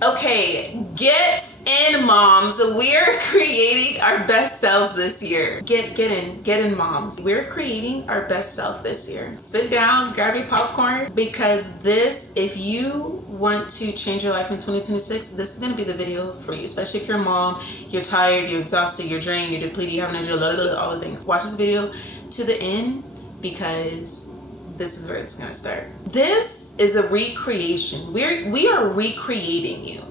Okay, get in, moms. We're creating our best selves this year. Get in, moms. We're creating our best self this year. Sit down, grab your popcorn, because this, if you want to change your life in 2026, this is going to be the video for you, especially if you're a mom, you're tired, you're exhausted, you're drained, you're depleted, you have an energy, all the things. Watch this video to the end, because this is where it's going to start. This is a recreation. We are recreating you.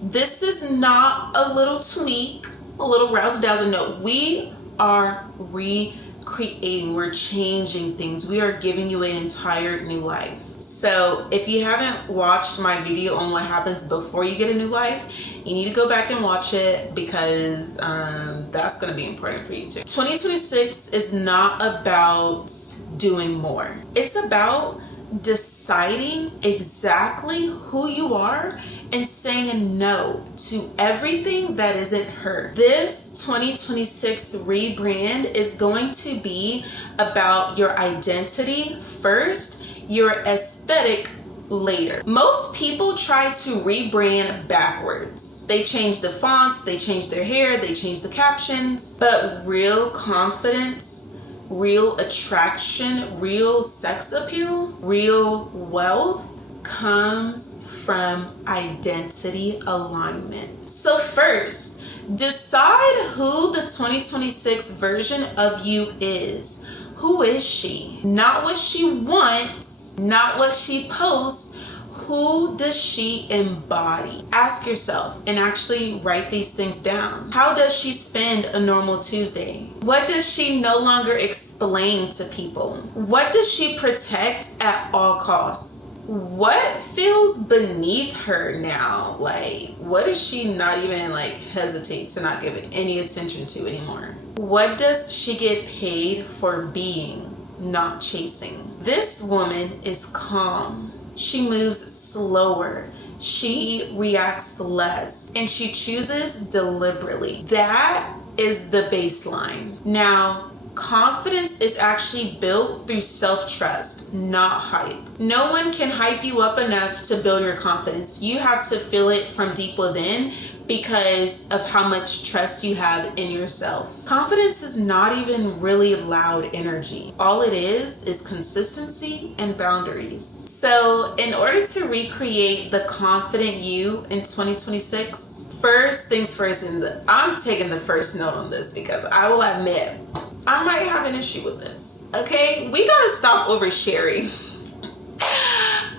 This is not a little tweak, a little razzle-dazzle. No, we are recreating. We're changing things. We are giving you an entire new life. So if you haven't watched my video on what happens before you get a new life, you need to go back and watch it, because that's going to be important for you too. 2026 is not about doing more. It's about deciding exactly who you are and saying a no to everything that isn't her. This 2026 rebrand is going to be about your identity first, your aesthetic later. Most people try to rebrand backwards. They change the fonts, they change their hair, they change the captions, but real confidence, real attraction, real sex appeal, real wealth comes from identity alignment. So first, decide who the 2026 version of you is. Who is she? Not what she wants, not what she posts. Who does she embody? Ask yourself and actually write these things down. How does she spend a normal Tuesday? What does she no longer explain to people? What does she protect at all costs? What feels beneath her now? Like, what does she not even hesitate to not give any attention to anymore? What does she get paid for being, not chasing? This woman is calm. She moves slower. She reacts less, and she chooses deliberately. That is the baseline. Now, confidence is actually built through self-trust, not hype. No one can hype you up enough to build your confidence. You have to feel it from deep within, because of how much trust you have in yourself. Confidence is not even really loud energy. All it is consistency and boundaries. So in order to recreate the confident you in 2026, first things first, and I'm taking the first note on this because I will admit, I might have an issue with this. Okay, we gotta stop oversharing.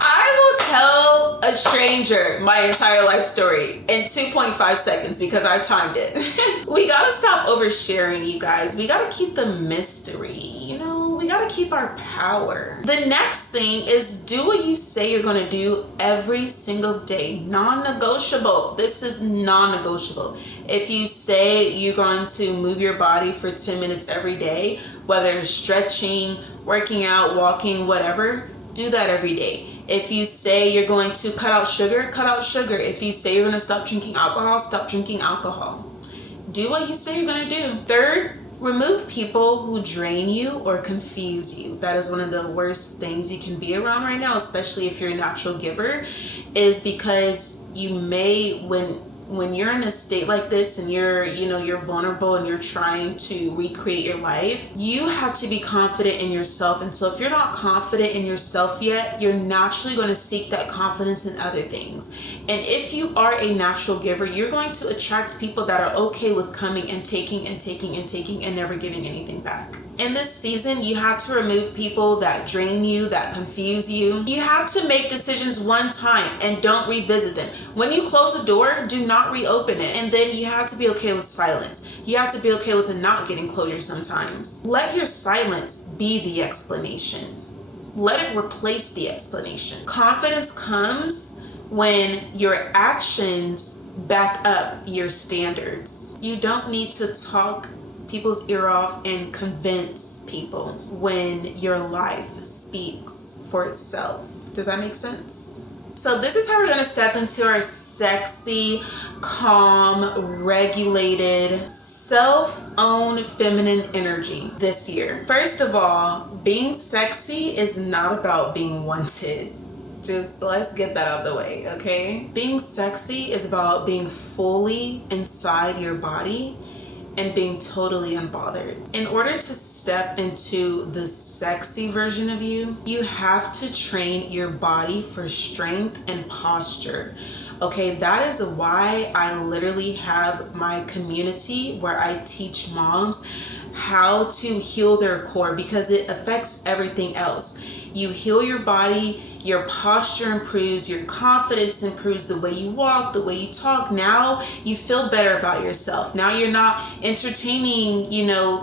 I will tell a stranger my entire life story in 2.5 seconds because I timed it. We gotta stop oversharing, you guys. We gotta keep the mystery, we gotta keep our power. The next thing is do what you say you're gonna do every single day. Non-negotiable. This is non-negotiable. If you say you're going to move your body for 10 minutes every day, whether it's stretching, working out, walking, whatever, do that every day. If you say you're going to cut out sugar, cut out sugar. If you say you're going to stop drinking alcohol, stop drinking alcohol. Do what you say you're going to do. Third, remove people who drain you or confuse you. That is one of the worst things you can be around right now, especially if you're a natural giver, is because you may, when you're in a state like this and you're vulnerable and you're trying to recreate your life, you have to be confident in yourself. And so if you're not confident in yourself yet, you're naturally going to seek that confidence in other things. And if you are a natural giver, you're going to attract people that are okay with coming and taking and taking and taking and never giving anything back. In this season, you have to remove people that drain you, that confuse you. You have to make decisions one time and don't revisit them. When you close a door, do not reopen it. And then you have to be okay with silence. You have to be okay with not getting closure sometimes. Let your silence be the explanation. Let it replace the explanation. Confidence comes when your actions back up your standards. You don't need to talk people's ear off and convince people when your life speaks for itself. Does that make sense? So this is how we're going to step into our sexy, calm, regulated, self-owned feminine energy this year. First of all, being sexy is not about being wanted. Just let's get that out of the way, okay? Being sexy is about being fully inside your body and being totally unbothered. In order to step into the sexy version of you, you have to train your body for strength and posture. Okay, that is why I literally have my community where I teach moms how to heal their core, because it affects everything else. You heal your body, your posture improves, your confidence improves, the way you walk, the way you talk. Now you feel better about yourself. Now you're not entertaining,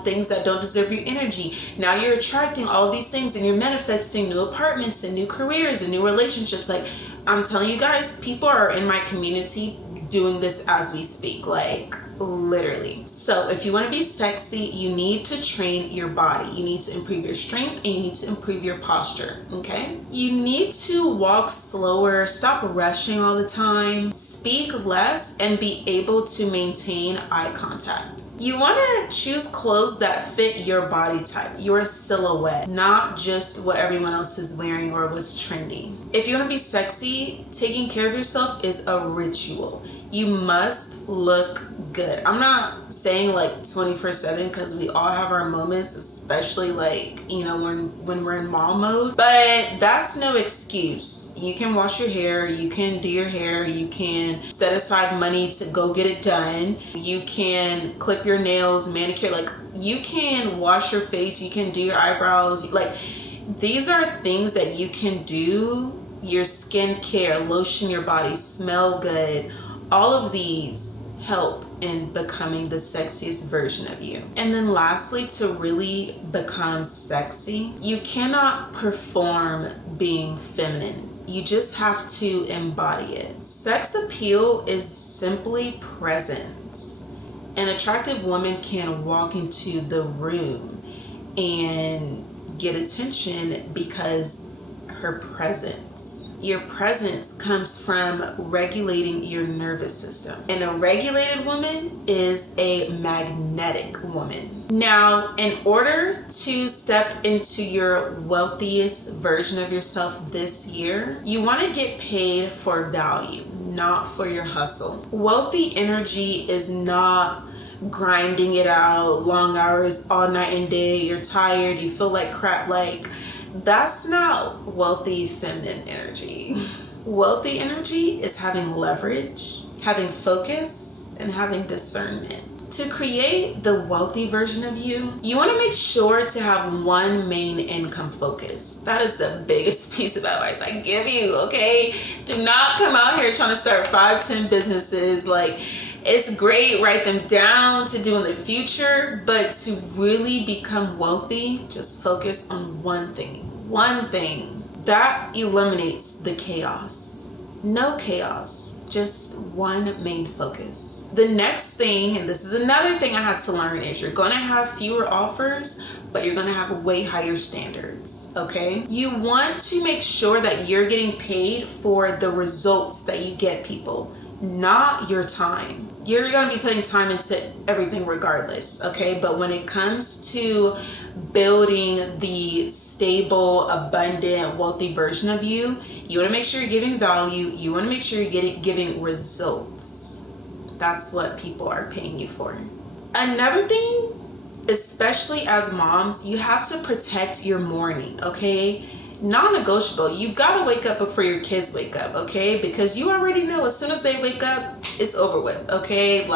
things that don't deserve your energy. Now you're attracting all of these things and you're manifesting new apartments and new careers and new relationships. Like, I'm telling you guys, people are in my community doing this as we speak, like literally. So if you want to be sexy, you need to train your body. You need to improve your strength and you need to improve your posture, okay? You need to walk slower, stop rushing all the time, speak less, and be able to maintain eye contact. You want to choose clothes that fit your body type, your silhouette, not just what everyone else is wearing or what's trendy. If you want to be sexy, taking care of yourself is a ritual. You must look good. I'm not saying like 24/7, because we all have our moments, especially like, when we're in mom mode, but that's no excuse. You can wash your hair, you can do your hair, you can set aside money to go get it done, you can clip your nails, manicure, like you can wash your face, you can do your eyebrows, like these are things that you can do. Your skincare, lotion your body, smell good. All of these help in becoming the sexiest version of you. And then lastly, to really become sexy, you cannot perform being feminine. You just have to embody it. Sex appeal is simply presence. An attractive woman can walk into the room and get attention because her presence. Your presence comes from regulating your nervous system. And a regulated woman is a magnetic woman. Now, in order to step into your wealthiest version of yourself this year, you want to get paid for value, not for your hustle. Wealthy energy is not grinding it out, long hours, all night and day, you're tired, you feel like crap, that's not wealthy feminine energy. Wealthy energy is having leverage, having focus, and having discernment. To create the wealthy version of you, you want to make sure to have one main income focus. That is the biggest piece of advice I give you, okay? Do not come out here trying to start 5-10 businesses. It's great, write them down to do in the future, but to really become wealthy, just focus on one thing. One thing. That eliminates the chaos. No chaos, just one main focus. The next thing, and this is another thing I had to learn, is you're gonna have fewer offers, but you're gonna have way higher standards, okay? You want to make sure that you're getting paid for the results that you get people, not your time. You're gonna be putting time into everything regardless, okay? But when it comes to building the stable, abundant, wealthy version of you, you wanna make sure you're giving value. You wanna make sure you're giving results. That's what people are paying you for. Another thing, especially as moms, you have to protect your morning, okay? Non-negotiable. You gotta wake up before your kids wake up, okay? Because you already know as soon as they wake up, it's over with, okay?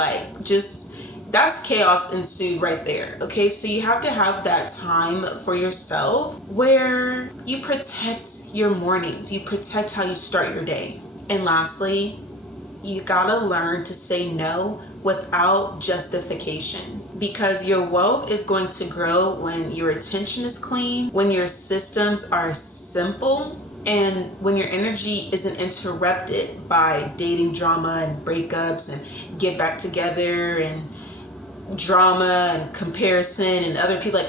That's chaos ensued right there, okay? So you have to have that time for yourself where you protect your mornings, you protect how you start your day. And lastly, you gotta learn to say no without justification, because your wealth is going to grow when your attention is clean, when your systems are simple, and when your energy isn't interrupted by dating drama and breakups and get back together and drama and comparison and other people,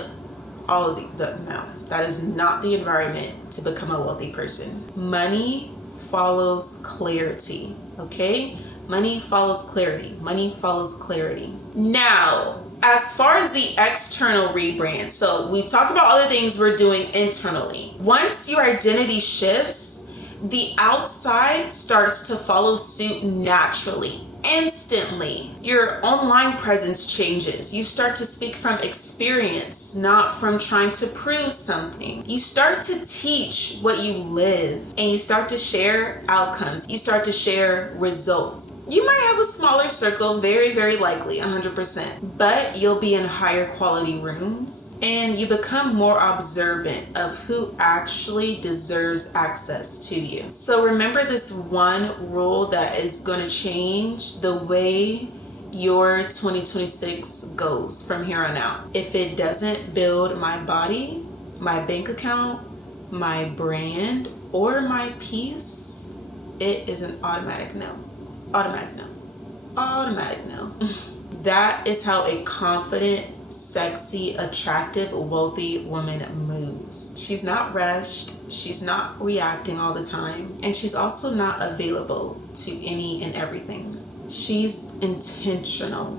all of no, that is not the environment to become a wealthy person. Money follows clarity, okay? Money follows clarity. Money follows clarity. Now, as far as the external rebrand, so we've talked about all the things we're doing internally. Once your identity shifts, the outside starts to follow suit naturally. Instantly, your online presence changes. You start to speak from experience, not from trying to prove something. You start to teach what you live, and you start to share outcomes. You start to share results. You might have a smaller circle, very, very likely, 100%, but you'll be in higher quality rooms, and you become more observant of who actually deserves access to you. So remember this one rule that is going to change the way your 2026 goes from here on out. If it doesn't build my body, my bank account, my brand, or my peace, it is an automatic no. Automatic no. Automatic no. That is how a confident, sexy, attractive, wealthy woman moves. She's not rushed. She's not reacting all the time. And she's also not available to any and everything. She's intentional.